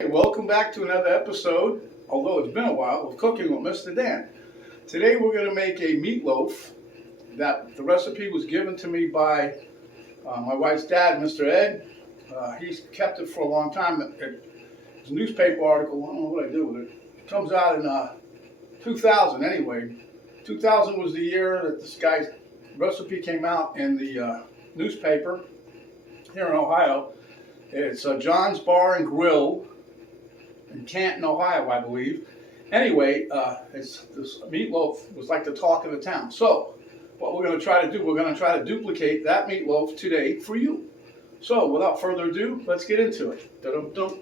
Hey, welcome back to another episode, although it's been a while, of Cooking with Mr. Dan. Today we're going to make a meatloaf. That the recipe was given to me by my wife's dad, Mr. Ed. He's kept it for a long time. It's a newspaper article. I don't know what I do with it. It comes out in 2000 anyway. 2000 was the year that this guy's recipe came out in the newspaper here in Ohio. It's John's Bar and Grill in Canton, Ohio, I believe. Anyway, this meatloaf was like the talk of the town. So, what we're going to try to do, we're going to try to duplicate that meatloaf today for you. So, without further ado, let's get into it. Dum-dum-dum.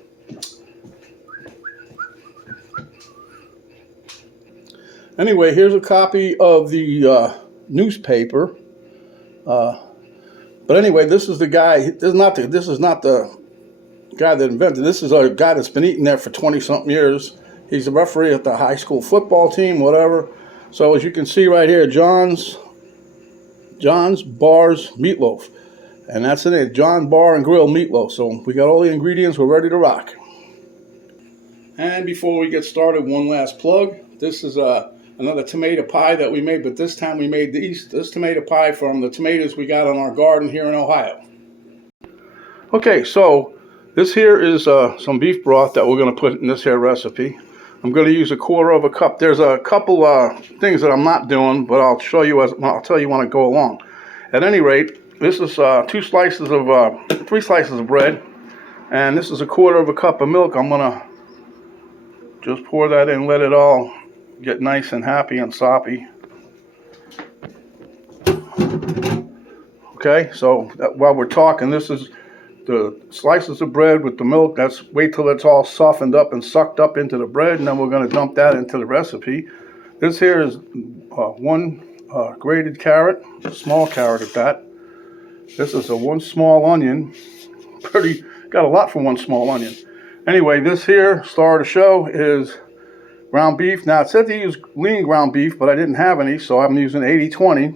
Anyway, here's a copy of the newspaper. But anyway, this is the guy. This is not the guy that invented. This is a guy that's been eating there for 20-something years. He's a referee at the high school football team, whatever. So as you can see right here, John's Bar's Meatloaf. And that's it, John Bar and Grill Meatloaf. So we got all the ingredients, we're ready to rock. And before we get started, one last plug. This is another tomato pie that we made, but this time we made this tomato pie from the tomatoes we got on our garden here in Ohio. Okay, so this here is some beef broth that we're going to put in this here recipe. I'm going to use 1/4 cup. There's a couple things that I'm not doing, but I'll show you I'll tell you when I go along. At any rate, this is 3 slices of bread, and this is 1/4 cup of milk. I'm going to just pour that in, let it all get nice and happy and soppy. Okay, so while we're talking, this is the slices of bread with the milk. Wait till it's all softened up and sucked up into the bread, and then we're going to dump that into the recipe. This here is 1 grated carrot, a small carrot at that. This is 1 small onion. Got a lot for 1 small onion. Anyway, this here, star of the show, is ground beef. Now, it said to use lean ground beef, but I didn't have any, so I'm using 80/20.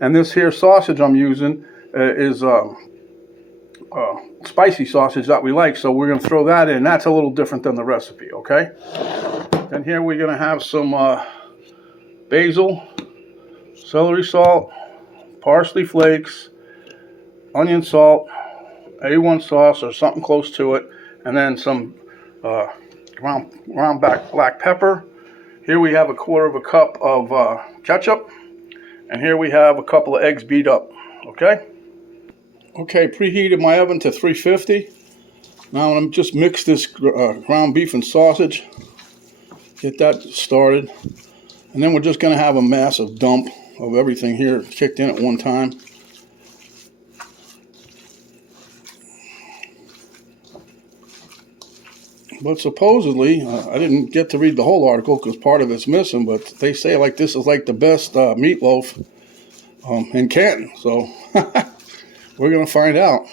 And this here sausage I'm using is spicy sausage that we like, so we're going to throw that in. That's a little different than the recipe, okay? And here we're going to have some basil, celery salt, parsley flakes, onion salt, A-1 sauce or something close to it, and then some ground black pepper. Here we have 1/4 cup of ketchup, and here we have a couple of eggs beat up, okay? Okay, preheated my oven to 350. Now I'm going to just mix this ground beef and sausage, get that started, and then we're just going to have a massive dump of everything here kicked in at one time. But supposedly, I didn't get to read the whole article because part of it's missing, but they say like this is like the best meatloaf in Canton. So we're going to find out.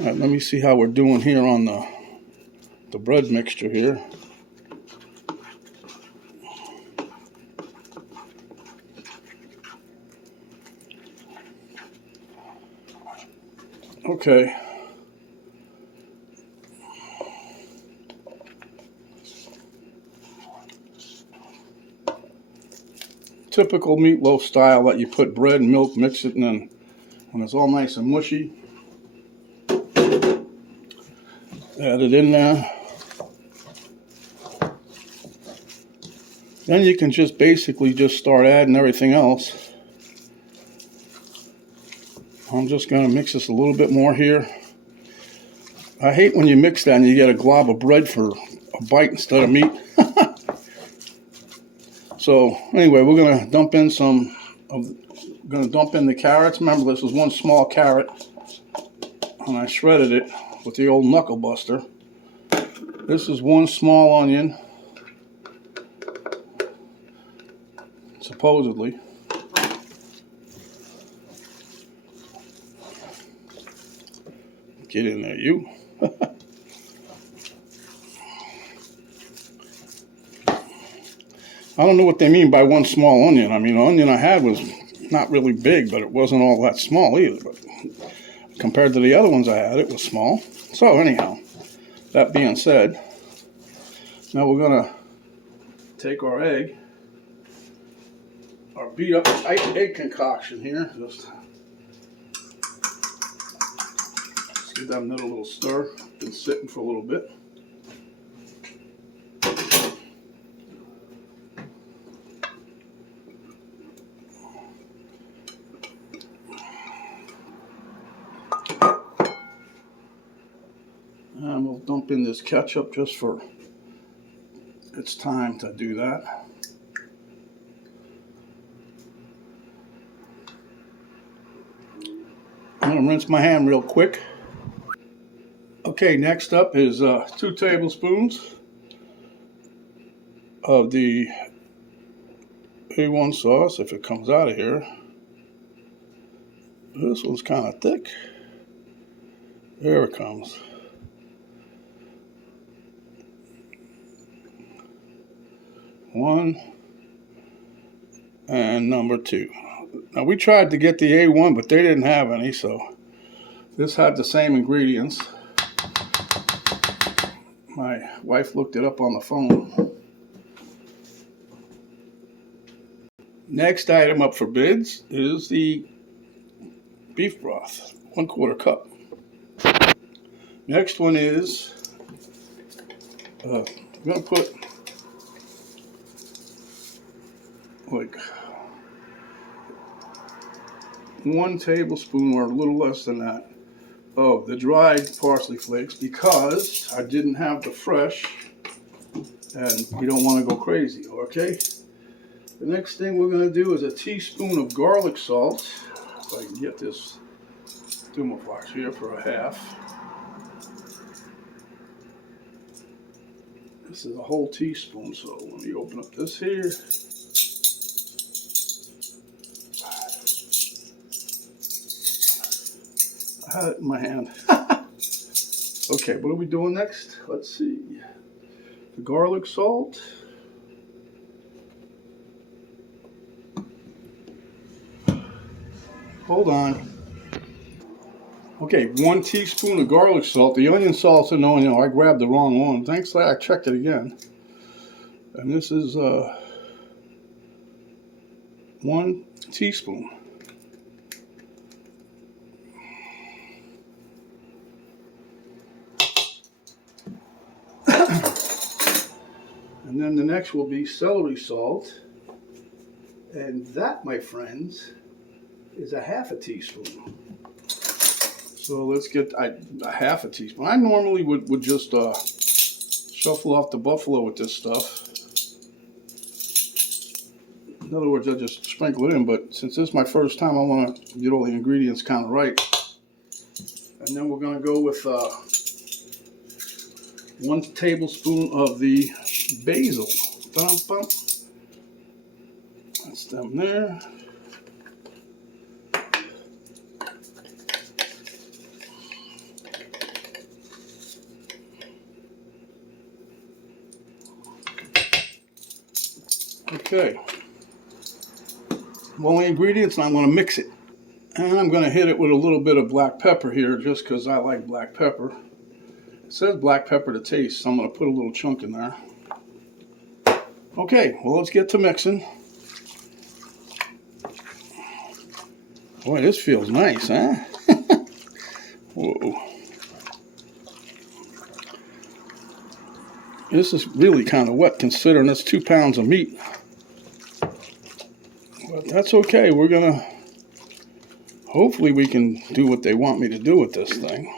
All right, let me see how we're doing here on the bread mixture here. Okay. Typical meatloaf style that you put bread and milk, mix it, and then when it's all nice and mushy, add it in there. Then you can just basically just start adding everything else. I'm just going to mix this a little bit more here. I hate when you mix that and you get a glob of bread for a bite instead of meat. So anyway, we're going to dump in the carrots. Remember, this is 1 small carrot, and I shredded it with the old knuckle buster. This is 1 small onion, supposedly. Get in there, you. I don't know what they mean by 1 small onion. I mean, the onion I had was not really big, but it wasn't all that small either. But compared to the other ones I had, it was small. So anyhow, that being said, now we're going to take our egg, our beat up egg concoction here. Just give that a little stir. Been sitting for a little bit. And we'll dump in this ketchup just for it's time to do that. I'm going to rinse my hand real quick. Okay, next up is 2 tablespoons of the A-1 sauce, if it comes out of here. This one's kind of thick. There it comes. One and number 2. Now we tried to get the A1, but they didn't have any, so this had the same ingredients. My wife looked it up on the phone. Next item up for bids is the beef broth, 1/4 cup. Next one is I'm going to put like 1 tablespoon or a little less than that of the dried parsley flakes because I didn't have the fresh and you don't want to go crazy, okay? The next thing we're going to do is a teaspoon of garlic salt. If I can get this thermobox here for a half. This is a whole teaspoon, so let me open up this here. I had it in my hand. Okay, what are we doing next? Let's see. The garlic salt. Hold on. Okay, 1 teaspoon of garlic salt. The onion salt's an onion. I grabbed the wrong one. Thanks, I checked it again. And this is 1 teaspoon. And then the next will be celery salt. And that, my friends, is a ½ teaspoon. So let's get a ½ teaspoon. I normally would just shuffle off the buffalo with this stuff. In other words, I just sprinkle it in, but since this is my first time, I want to get all the ingredients kind of right. And then we're going to go with 1 tablespoon of the basil. Bum, bum. That's them there. Okay. Well, the ingredients, and I'm going to mix it. And I'm going to hit it with a little bit of black pepper here, just because I like black pepper. It says black pepper to taste, so I'm going to put a little chunk in there. Okay, well, let's get to mixing. Boy, this feels nice, huh? Whoa. This is really kind of wet considering it's 2 pounds of meat. But that's okay. We're going to... Hopefully we can do what they want me to do with this thing.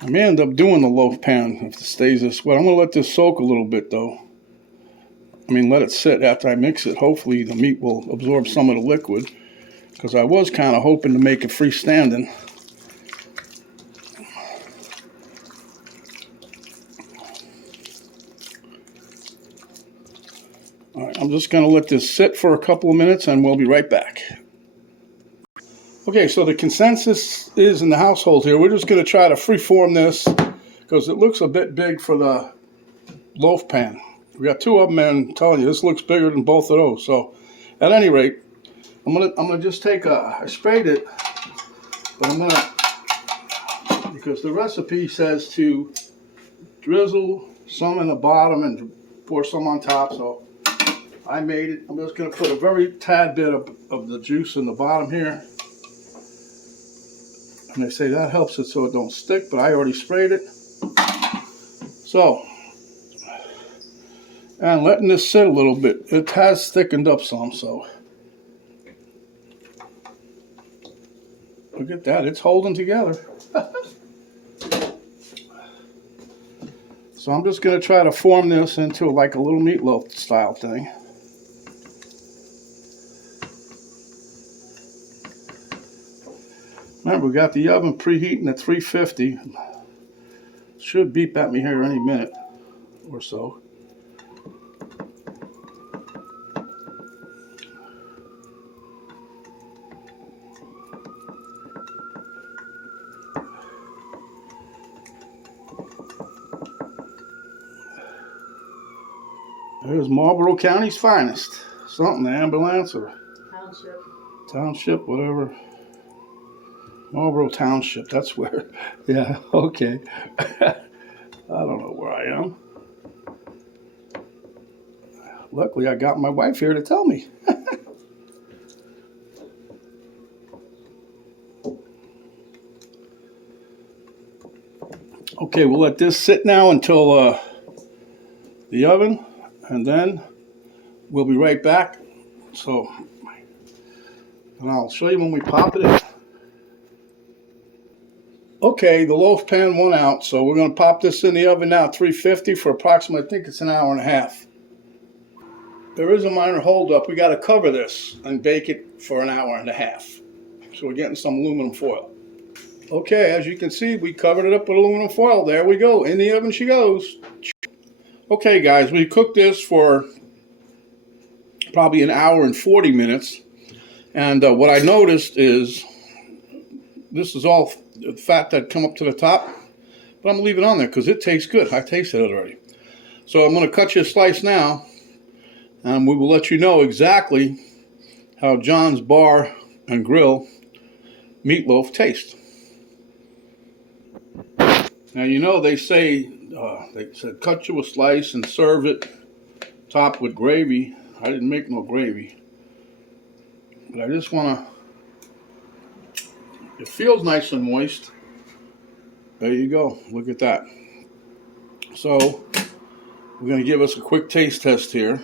I may end up doing the loaf pan if it stays this wet. I'm going to let this soak a little bit though. I mean, let it sit after I mix it. Hopefully the meat will absorb some of the liquid. Because I was kind of hoping to make it freestanding. All right, I'm just going to let this sit for a couple of minutes and we'll be right back. Okay, so the consensus is in the household here, we're just going to try to freeform this because it looks a bit big for the loaf pan. We got 2 of them and I'm telling you, this looks bigger than both of those. So at any rate, I'm gonna just take I sprayed it, but I'm gonna, because the recipe says to drizzle some in the bottom and pour some on top, so I made it. I'm just gonna put a very tad bit of the juice in the bottom here. And they say that helps it so it don't stick, but I already sprayed it. So, and letting this sit a little bit. It has thickened up some, so. Look at that, it's holding together. So I'm just gonna try to form this into like a little meatloaf style thing. Remember, we got the oven preheating at 350. Should beep at me here any minute or so. There's Marlboro County's finest. Something, ambulance or township, whatever. Marlboro Township, that's where. Yeah, okay. I don't know where I am. Luckily, I got my wife here to tell me. Okay, we'll let this sit now until the oven, and then we'll be right back. So, and I'll show you when we pop it in. Okay, the loaf pan won out, so we're going to pop this in the oven now at 350 for approximately, I think it's an hour and a half. There is a minor holdup. We got to cover this and bake it for an hour and a half. So we're getting some aluminum foil. Okay, as you can see, we covered it up with aluminum foil. There we go. In the oven she goes. Okay, guys, we cooked this for probably an hour and 40 minutes. And what I noticed is this is all fat that come up to the top. But I'm going to leave it on there because it tastes good. I tasted it already. So I'm going to cut you a slice now. And we will let you know exactly how John's Bar and Grill meatloaf tastes. Now, you know, they said cut you a slice and serve it topped with gravy. I didn't make no gravy. But I just want to, it feels nice and moist. There you go. Look at that. So, we're going to give us a quick taste test here.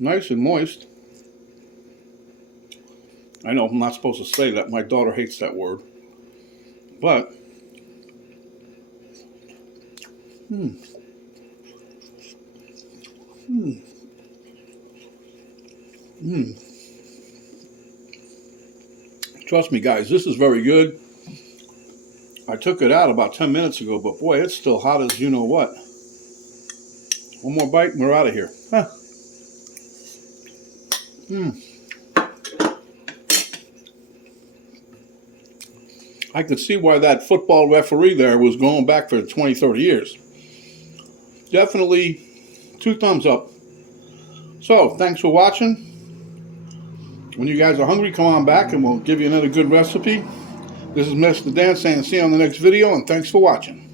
Nice and moist. I know I'm not supposed to say that. My daughter hates that word. But, Trust me, guys, this is very good. I took it out about 10 minutes ago, but boy, it's still hot as you know what. One more bite and we're out of here. Huh. I could see why that football referee there was going back for 20, 30 years. Definitely 2 thumbs up. So, thanks for watching. When you guys are hungry, come on back and we'll give you another good recipe. This is Mr. Dan saying see you on the next video, and thanks for watching.